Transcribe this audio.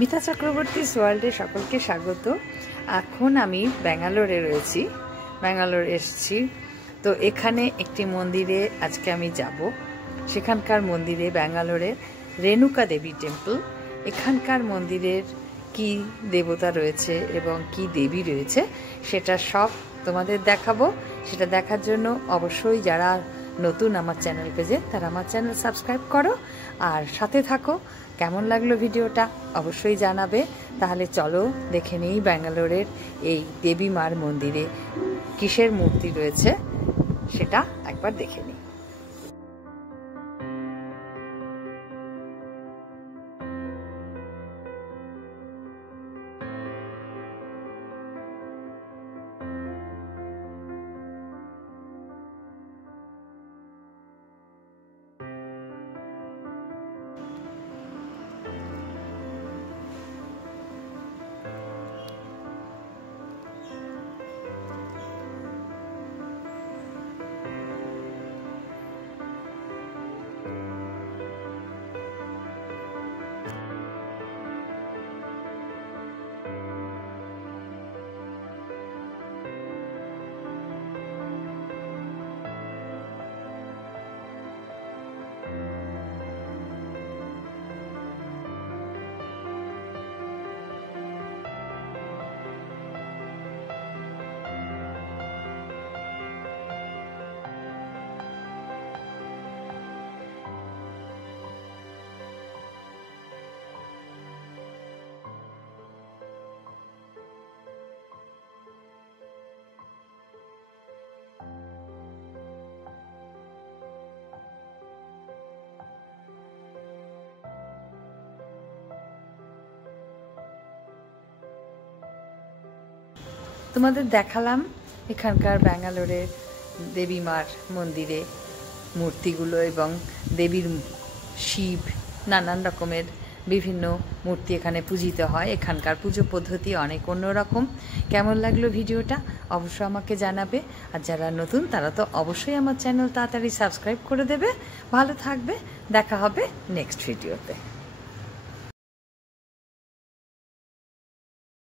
মিতা চক্রবর্তীস ওয়ার্ল্ডে সকলকে স্বাগত। এখন আমি ব্যাঙ্গালোরে রয়েছি, ব্যাঙ্গালোর এসেছি। তো এখানে একটি মন্দিরে আজকে আমি যাব। সেখানকার মন্দিরে ব্যাঙ্গালোরে রেণুকা দেবী টেম্পল, এখানকার মন্দিরের কি দেবতা রয়েছে এবং কি দেবী রয়েছে সেটা সব তোমাদের দেখাবো। সেটা দেখার জন্য অবশ্যই যারা নতুন আমার চ্যানেল পেজে তারা আমার চ্যানেল সাবস্ক্রাইব করো আর সাথে থাকো। কেমন লাগলো ভিডিওটা অবশ্যই জানাবে। তাহলে চলো দেখে নিই ব্যাঙ্গালোরের এই দেবী মার মন্দিরে কিসের মূর্তি রয়েছে সেটা একবার দেখে নিই। তোমাদের দেখালাম এখানকার ব্যাঙ্গালোরের দেবী মার মন্দিরে মূর্তিগুলো এবং দেবীর শিব নানান রকমের বিভিন্ন মূর্তি এখানে পূজিত হয়। এখানকার পুজো পদ্ধতি অনেক অন্যরকম। কেমন লাগলো ভিডিওটা অবশ্যই আমাকে জানাবে। আর যারা নতুন তারা তো অবশ্যই আমার চ্যানেল তাড়াতাড়ি সাবস্ক্রাইব করে দেবে। ভালো থাকবে, দেখা হবে নেক্সট ভিডিওতে।